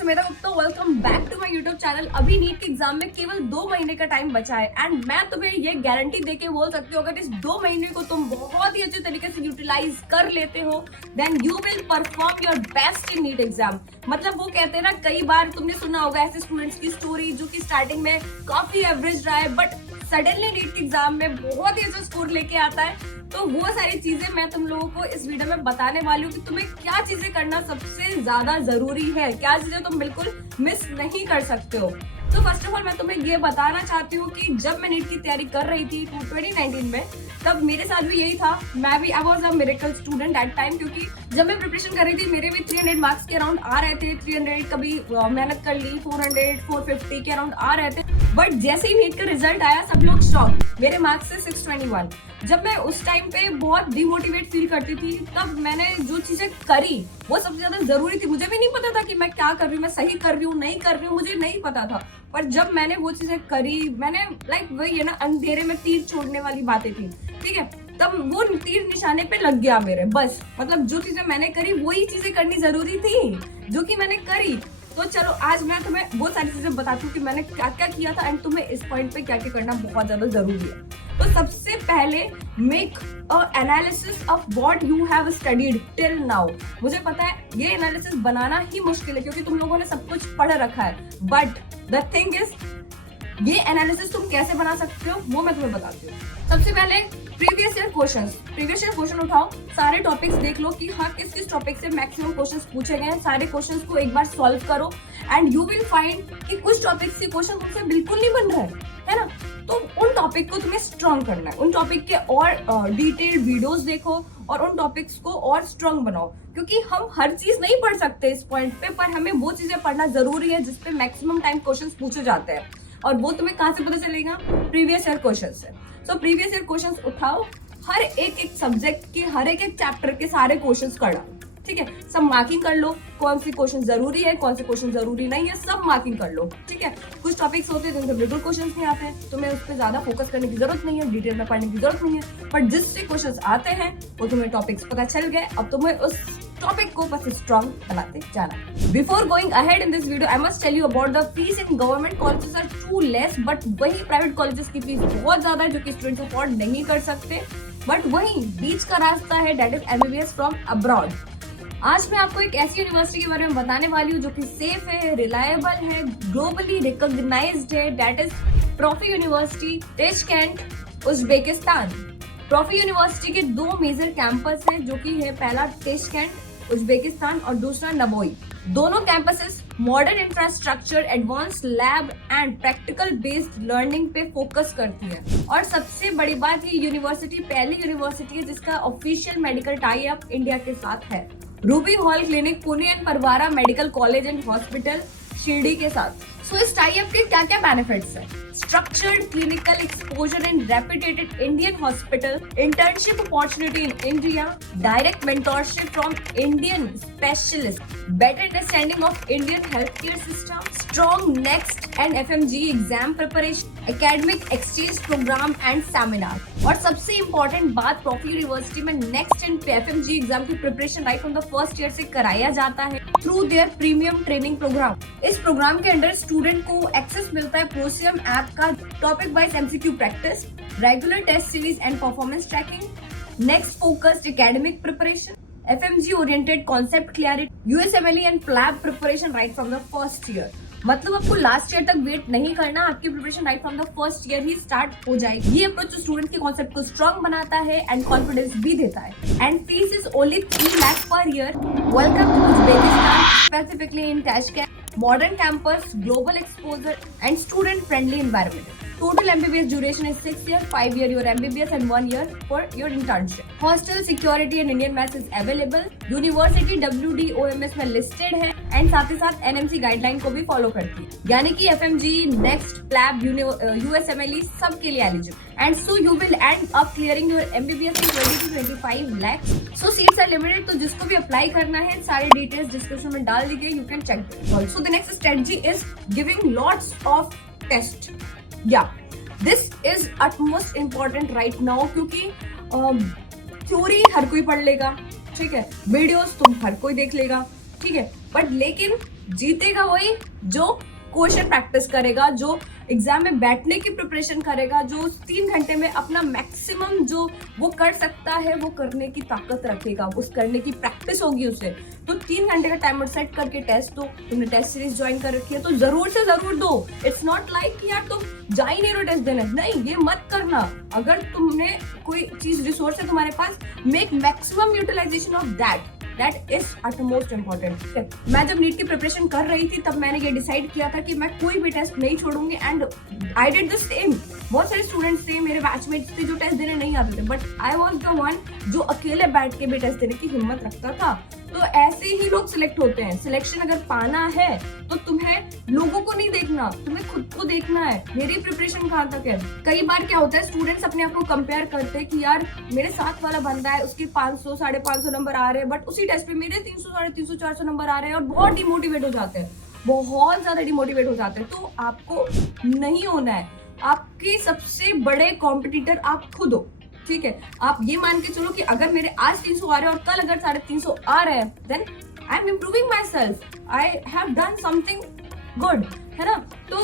Sumedha Gupta, welcome back to my YouTube channel. अभी NEET के exam में केवल 2 महीने का टाइम बचा है एंड मैं तुम्हें ये गारंटी देके बोल सकती हूँ, अगर इस 2 महीने को तुम बहुत ही अच्छे तरीके से यूटिलाइज कर लेते हो then you will perform your best in NEET exam. मतलब वो कहते हैं ना, कई बार तुमने सुना होगा ऐसे स्टूडेंट्स की स्टोरी जो कि स्टार्टिंग में काफी एवरेज रहा है बट सडनली नीट के एग्जाम में बहुत ही अच्छा स्कोर लेके आता है। तो वो सारी चीजें मैं तुम लोगों को इस वीडियो में बताने वाली हूँ कि तुम्हें क्या चीजें करना सबसे ज्यादा जरूरी है, क्या चीजें तुम बिल्कुल मिस नहीं कर सकते हो। तो फर्स्ट ऑफ ऑल मैं तुम्हें ये बताना चाहती हूँ कि जब मैं नीट की तैयारी कर रही थी 2019 में, तब मेरे साथ भी यही था। मैं भी I was a miracle student at time, क्योंकि जब मैं प्रिपरेशन कर रही थी मेरे भी 300 मार्क्स के अराउंड आ रहे थे। 300 कभी मेहनत कर ली, 400 450 के अराउंड आ रहे थे। बट जैसे ही नीट का रिजल्ट आया सब लोग शॉक, मेरे मार्क्स से 621। जब मैं उस टाइम पे बहुत डिमोटिवेट फील करती थी, तब मैंने जो चीजें करी वो सबसे ज्यादा जरूरी थी। मुझे भी नहीं पता था कि मैं क्या कर रही हूँ, मैं सही कर रही हूँ नहीं कर रही हूँ, मुझे नहीं पता था। पर जब मैंने वो चीजें करी, मैंने वही है ना, अंधेरे में तीर छोड़ने वाली बातें थी, ठीक है। तब वो तीर निशाने पे लग गया मेरे, बस मतलब जो चीजें मैंने करी वही चीजें करनी जरूरी थी जो कि मैंने करी। तो चलो आज मैं तुम्हें वो सारी चीजें बताती हूँ कि मैंने क्या क्या किया था एंड तुम्हें इस पॉइंट पे क्या क्या करना बहुत ज्यादा जरूरी है। तो सबसे पहले make a analysis of what you have studied till now. मुझे पता है ये एनालिसिस बनाना ही मुश्किल है क्योंकि तुम लोगों ने सब कुछ पढ़ रखा है, बट द थिंग इज ये एनालिसिस तुम कैसे बना सकते हो वो मैं तुम्हें बताती हूँ। सबसे पहले प्रीवियस ईयर क्वेश्चन उठाओ, सारे टॉपिक्स देख लो कि हाँ किस किस टॉपिक से मैक्सिमम क्वेश्चंस पूछे गए हैं। सारे क्वेश्चंस को एक बार सॉल्व करो एंड यू विल फाइंड कि कुछ टॉपिक्स के क्वेश्चन तुमसे बिल्कुल नहीं बन रहे है ना। तो उन टॉपिक को तुम्हें स्ट्रॉन्ग करना है, उन टॉपिक के और डिटेल्ड वीडियोस देखो और उन टॉपिक्स को और स्ट्रॉन्ग बनाओ, क्योंकि हम हर चीज नहीं पढ़ सकते इस पॉइंट पे, पर हमें वो चीजें पढ़ना जरूरी है जिसपे मैक्सिमम टाइम क्वेश्चंस पूछे जाते हैं। और वो तुम्हें कहाँ से पता चलेगा? प्रीवियस ईयर क्वेश्चन से। सो प्रीवियस ईयर क्वेश्चंस उठाओ, हर एक सब्जेक्ट के हर एक चैप्टर के सारे क्वेश्चंस कर डालो, ठीक है। सब मार्किंग कर लो, कौन सी क्वेश्चन जरूरी है कौन से क्वेश्चन जरूरी नहीं है, सब मार्किंग कर लो, ठीक है। कुछ टॉपिक्स होते हैं जिनसे बिल्कुल क्वेश्चंस नहीं आते हैं, तुम्हें उस पर ज्यादा फोकस करने की जरूरत नहीं है, डिटेल में पढ़ने की जरूरत नहीं है, बट जिससे क्वेश्चंस आते हैं वो तुम्हें टॉपिक्स पता चल गए। अब तुम्हें उस टॉपिक को बस स्ट्रॉन्ग बनाते जाना। Before going ahead in this video I must tell you about the fees in government colleges are too less, but वही प्राइवेट कॉलेजेस की फीस बहुत ज्यादा है जो कि स्टूडेंट्स अफोर्ड नहीं कर सकते। बट वही बीच का रास्ता है, that is MBBS from abroad. आज मैं आपको एक ऐसी यूनिवर्सिटी के बारे में बताने वाली हूँ जो कि सेफ है, रिलायबल है, ग्लोबली रिकॉग्नाइज्ड है, that is Profi university Tashkent, Uzbekistan. Profi university के 2 मेजर कैंपस हैं जो कि है पहला ताशकेंट उज्बेकिस्तान और दूसरा नवोई। दोनों campuses modern infrastructure, advance lab and practical based learning पे फोकस करती है। और सबसे बड़ी बात, ये यूनिवर्सिटी पहली यूनिवर्सिटी है जिसका official medical tie up India के साथ है, Ruby Hall Clinic Pune and Pravara medical college and hospital Shirdi के साथ। सो इस टाई अप के क्या क्या बेनिफिट्स है? Structured clinical exposure in reputed Indian hospital, internship opportunity in India, direct mentorship from Indian specialists, better understanding of Indian healthcare system, strong next and FMG exam preparation, academic exchange program and seminar। और सबसे important बात, प्रॉफी university में next and FMG exam की preparation right from the first year से कराया जाता है through their premium training programme. इस प्रोग्राम के अंडर स्टूडेंट को एक्सेस मिलता है प्रोसियम ऐप का topic wise MCQ practice, regular test series and performance tracking, next focused academic preparation, FMG oriented concept clarity, USMLE and PLAB preparation right from the first year. मतलब आपको last year तक wait नहीं करना, आपकी preparation right from the first year ही start हो जाएगी। ये अप्रोच स्टूडेंट के कॉन्सेप्ट को स्ट्रॉन्ग बनाता है एंड कॉन्फिडेंस भी देता है। And fees is only 3 lakh per year. Welcome to Uzbekistan, specifically in Tashkent, modern campus, global exposure and student friendly environment. Total MBBS duration is 6 years, 5 year your MBBS and 1 year for your internship. Hostel security and Indian mess is available. University WDOMS में listed है and साथ ही साथ NMC guideline को भी follow करती है, यानी कि FMG, Next, PLAB, USMLE सब के लिए eligible. And so you will end up clearing your MBBS in 20 to 25 lakhs. So seats are limited, तो जिसको भी अप्लाई करना है सारे डिटेल्स डिस्क्रिप्शन में डाल दी गई, you can check it. Also the next strategy is giving lots of test. This is utmost important right now, क्योंकि थ्योरी हर कोई पढ़ लेगा, ठीक है, वीडियोस तुम हर कोई देख लेगा, ठीक है, बट लेकिन जीतेगा वही जो क्वेश्चन प्रैक्टिस करेगा, जो एग्जाम में बैठने की प्रिपरेशन करेगा, जो 3 घंटे में अपना मैक्सिमम जो वो कर सकता है वो करने की ताकत रखेगा, उस करने की प्रैक्टिस होगी उसे। तो 3 घंटे का टाइमर सेट करके टेस्ट दो। तुमने टेस्ट सीरीज ज्वाइन कर रखी है तो जरूर से जरूर दो। इट्स नॉट लाइक कि यार तुम जा ही नहीं रहो टेस्ट देने, नहीं, ये मत करना। अगर तुमने कोई चीज रिसोर्स है तुम्हारे पास, make maximum utilisation of that is at most important. मैं जब नीट की प्रिपरेशन कर रही थी तब मैंने ये डिसाइड किया था कि मैं कोई भी टेस्ट नहीं छोड़ूंगी, and I did the same. बहुत सारे स्टूडेंट्स थे, मेरे बैचमेट्स थे जो टेस्ट देने नहीं आते थे, but I was the one जो अकेले बैठ के भी टेस्ट देने की हिम्मत रखता था। तो ऐसे ही लोग सिलेक्ट होते हैं। सिलेक्शन अगर पाना है तो तुम्हें लोगों को नहीं देखना, तुम्हें खुद को देखना है, मेरी प्रिपरेशन कहाँ तक है। कई बार क्या होता है, स्टूडेंट्स अपने आप को कंपेयर करते हैं कि यार मेरे साथ वाला बंदा है, उसके 500 550 नंबर आ रहे हैं, बट उसी टेस्ट पे मेरे 300 350 400 नंबर आ रहे हैं, और बहुत डिमोटिवेट हो जाते हैं, बहुत ज्यादा डिमोटिवेट हो जाते हैं। तो आपको नहीं होना है। आपके सबसे बड़े कॉम्पिटिटर आप खुद हो, ठीक है। आप ये मान के चलो कि अगर मेरे आज 300 आ रहे हैं और कल अगर 350 आ रहे हैं, then I am improving myself, I have done something good, है ना। तो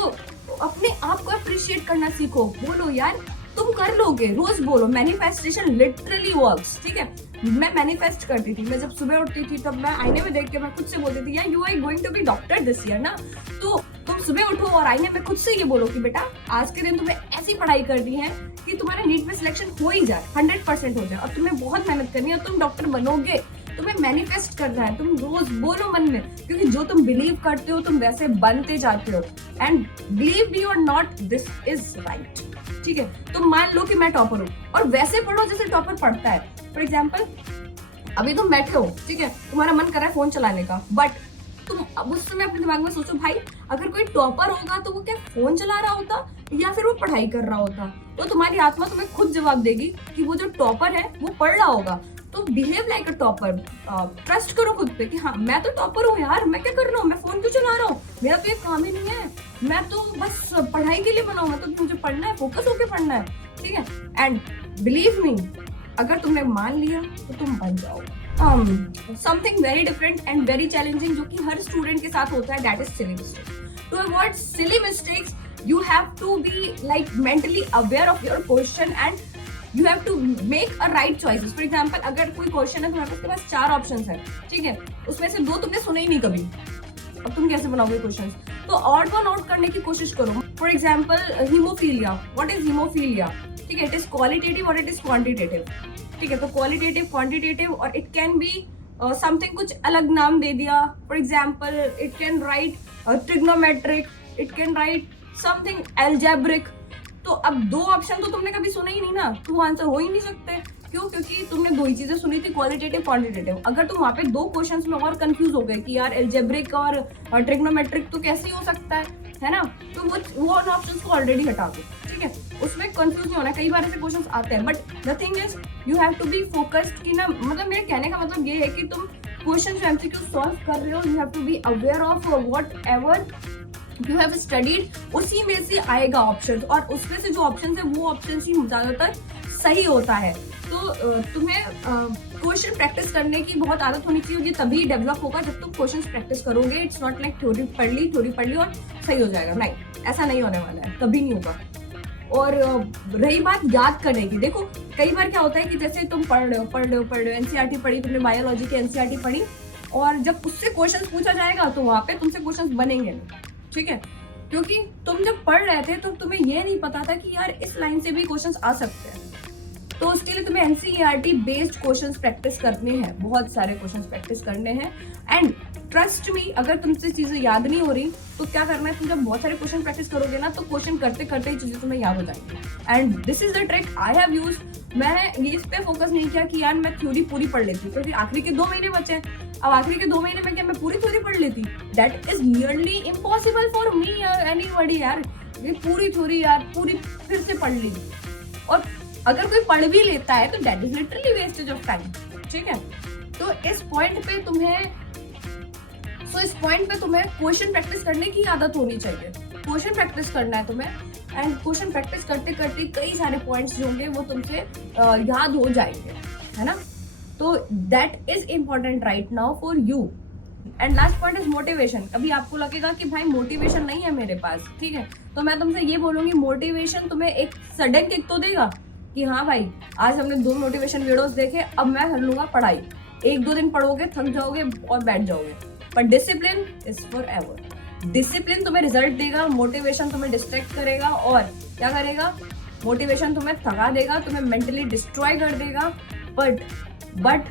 अपने आप को अप्रिशिएट करना सीखो। बोलो यार तुम कर लोगे, रोज बोलो। मैनिफेस्टेशन लिटरली वर्क्स, ठीक है। मैं मैनिफेस्ट करती थी, मैं जब सुबह उठती थी तब मैं आईने में देख के मैं खुद से बोलती थी यार you are going to be doctor this year ना। तो तुम सुबह उठो और आईने में खुद से ये बोलो कि बेटा आज के दिन तुम्हें ऐसी पढ़ाई करनी है कि तुम्हारा नीट में सिलेक्शन हो ही जाए, 100% हो जाए, और तुम्हें बहुत मेहनत करनी है और तुम डॉक्टर बनोगे। तुम्हें मैनिफेस्ट करना है, तुम रोज बोलो मन में, क्योंकि जो तुम बिलीव करते हो तुम वैसे बनते जाते हो। एंड बिलीव मी और नॉट, दिस इज राइट, ठीक है। तुम मान लो कि मैं टॉपर हूँ और वैसे पढ़ो जैसे टॉपर पढ़ता है। फॉर एग्जाम्पल अभी तुम बैठे हो, ठीक है, तुम्हारा मन कर रहा है फोन चलाने का, बट तुम अब उस समय अपने दिमाग में सोचो भाई अगर कोई टॉपर होगा तो वो क्या फोन चला रहा होता या फिर वो पढ़ाई कर रहा होता। तो तुम्हारी आत्मा तुम्हें खुद जवाब देगी कि वो जो टॉपर है वो पढ़ रहा होगा। तो behave like a topper, trust करो खुद पे कि हाँ मैं तो टॉपर हूँ यार, मैं क्या कर रहा हूँ, मैं फोन क्यों चला रहा हूँ, मेरा तो एक काम ही नहीं है, मैं तो बस पढ़ाई के लिए बना हूँ, मतलब मुझे पढ़ना है, फोकस होके पढ़ना है, ठीक है। एंड बिलीव मी, अगर तुमने मान लिया तो तुम बन जाओ। Something very different and very challenging जो कि हर स्टूडेंट के साथ होता है, that is silly mistakes. To avoid silly mistakes you have to be like mentally aware of your question and you have to make a right choices. For example अगर कोई question है तुम्हारे पास 4 ऑप्शंस है, ठीक है, उसमें से 2 तुमने सुने ही नहीं कभी, अब तुम कैसे बनाओगे क्वेश्चंस। तो ऑड वन आउट करने की कोशिश करो। For example haemophilia, what is haemophilia, ठीक है, इट इज क्वालिटेटिव और इट इज क्वांटिटेटिव, ठीक है। तो क्वालिटेटिव, क्वांटिटेटिव और इट कैन बी समथिंग, कुछ अलग नाम दे दिया। For example it can write trigonometric, it can write something algebraic. तो अब 2 ऑप्शन तो तुमने कभी सुना ही नहीं ना, तो आंसर हो ही नहीं सकते। क्यों? क्योंकि तुमने 2 ही चीजें सुनी थी, क्वालिटेटिव क्वांटिटेटिव। अगर तुम वहाँ पे 2 क्वेश्चंस में और कंफ्यूज हो गए कि यार एल्जेब्रिक और ट्रिग्नोमेट्रिक तो कैसे हो सकता है ना, तो वो ऑप्शंस को ऑलरेडी हटा दो, ठीक है। उसमें कंफ्यूज नहीं होना, कई बार ऐसे क्वेश्चंस आते हैं, but the thing is you have to be focused कि ना, मतलब मेरे कहने का मतलब ये है कि तुम क्वेश्चन जो एमसीक्यू सॉल्व कर रहे हो, you have to be aware of whatever you have studied, उसी में से आएगा ऑप्शन, और उसमें से जो ऑप्शन है वो ऑप्शन ही ज्यादातर सही होता है। तो तुम्हें क्वेश्चन प्रैक्टिस करने की बहुत आदत होनी चाहिए, तभी डेवलप होगा जब तुम क्वेश्चन प्रैक्टिस करोगे। इट्स नॉट लाइक थ्योरी पढ़ ली और सही हो जाएगा, नहीं, ऐसा नहीं होने वाला है, कभी नहीं होगा। और रही बात याद करने की, देखो कई बार क्या होता है कि जैसे तुम पढ़ रहे हो एनसीईआरटी पढ़ी, तुमने बायोलॉजी की एनसीईआरटी पढ़ी, और जब उससे क्वेश्चन पूछा जाएगा तो वहाँ पे तुमसे क्वेश्चन बनेंगे नहीं, ठीक है, क्योंकि तुम जब पढ़ रहे थे तो तुम्हें ये नहीं पता था कि यार इस लाइन से भी क्वेश्चंस आ सकते हैं। तो उसके लिए तुम्हें एनसीईआरटी बेस्ड क्वेश्चंस प्रैक्टिस करने हैं, बहुत सारे क्वेश्चंस प्रैक्टिस करने हैं। एंड ट्रस्ट मी, अगर तुमसे चीजें याद नहीं हो रही तो क्या करना है, तुम जब बहुत सारे क्वेश्चन प्रैक्टिस करोगे ना तो क्वेश्चन करते करते ही चीजें तुम्हें याद हो जाएंगी। And this is the trick I have used. मैंने इस पे फोकस नहीं किया कि यार मैं थ्योरी पूरी पढ़ लेती, क्योंकि आखिरी के 2 महीने बचे हैं। अब आखिरी के 2 महीने में क्या मैं पूरी थ्योरी पढ़ लेती? That is nearly impossible for me और एनीबॉडी यार। ये पूरी थ्योरी यार पूरी फिर से पढ़ ली, और अगर कोई पढ़ भी लेता है तो that is literally wastage of time, ठीक है। तो इस पॉइंट पे तुम्हें क्वेश्चन प्रैक्टिस करने की आदत होनी चाहिए। क्वेश्चन प्रैक्टिस करना है तुम्हें, एंड क्वेश्चन प्रैक्टिस करते करते कई सारे पॉइंट्स जो होंगे वो तुमसे याद हो जाएंगे, है ना। तो that is important right now for you, and last point is motivation. अभी आपको लगेगा कि भाई मोटिवेशन नहीं है मेरे पास, ठीक है, तो मैं तुमसे ये बोलूंगी मोटिवेशन तुम्हें एक सडन किक तो देगा कि हाँ भाई आज हमने 2 मोटिवेशन वीडियोस देखे, अब मैं कर लूंगा पढ़ाई। 1-2 दिन पढ़ोगे, थक जाओगे और बैठ जाओगे, पर discipline is for ever. Discipline तुम्हें रिजल्ट देगा, मोटिवेशन तुम्हें डिस्ट्रैक्ट करेगा और क्या करेगा, मोटिवेशन तुम्हें थका देगा, तुम्हें मेंटली डिस्ट्रॉय कर देगा, but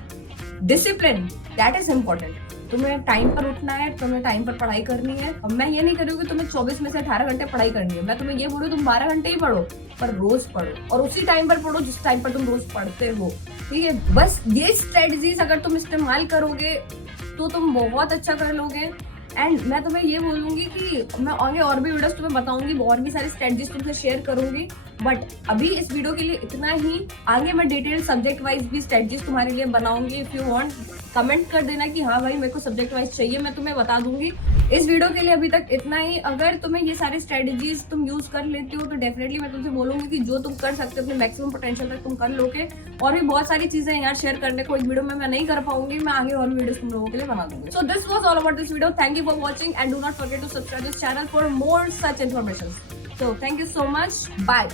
discipline that is important. तुम्हें टाइम पर उठना है, तुम्हें टाइम पर पढ़ाई करनी है। अब मैं ये नहीं करूँ कि तुम्हें 24 में से 18 घंटे पढ़ाई करनी है, मैं तुम्हें ये बोलूँ तुम 12 घंटे ही पढ़ो, पर रोज पढ़ो और उसी टाइम पर पढ़ो जिस टाइम पर तुम रोज पढ़ते हो, ठीक है। बस ये स्ट्रेटजीज अगर तुम इस्तेमाल करोगे तो तुम बहुत अच्छा कर लोगे। एंड मैं तुम्हें ये बोलूंगी कि मैं आगे और भी वीडियोस तुम्हें बताऊंगी, और भी सारी स्ट्रेटजीज तुमसे शेयर करूंगी, बट अभी इस वीडियो के लिए इतना ही। आगे मैं डिटेल सब्जेक्ट वाइज भी स्ट्रेटजीज तुम्हारे लिए बनाऊंगी। इफ यू वांट कमेंट कर देना कि हाँ भाई मेरे को सब्जेक्ट वाइज चाहिए, मैं तुम्हें बता दूंगी। इस वीडियो के लिए अभी तक इतना ही। अगर तुम्हें ये सारी स्ट्रेटजीज तुम यूज कर लेती हो तो डेफिनेटली मैं तुमसे बोलूंगी कि जो तुम कर सकते हो अपने मैक्सिमम पोटेंशियल तक तुम कर लोगे। और भी बहुत सारी चीजें यार शेयर करने को एक वीडियो में मैं नहीं कर पाऊंगी, मैं आगे और वीडियोस तुम लोगों के लिए बना दूंगी। So this was all about this video. Thank you for watching and do not forget to subscribe this channel for more such information. So thank you so much. Bye.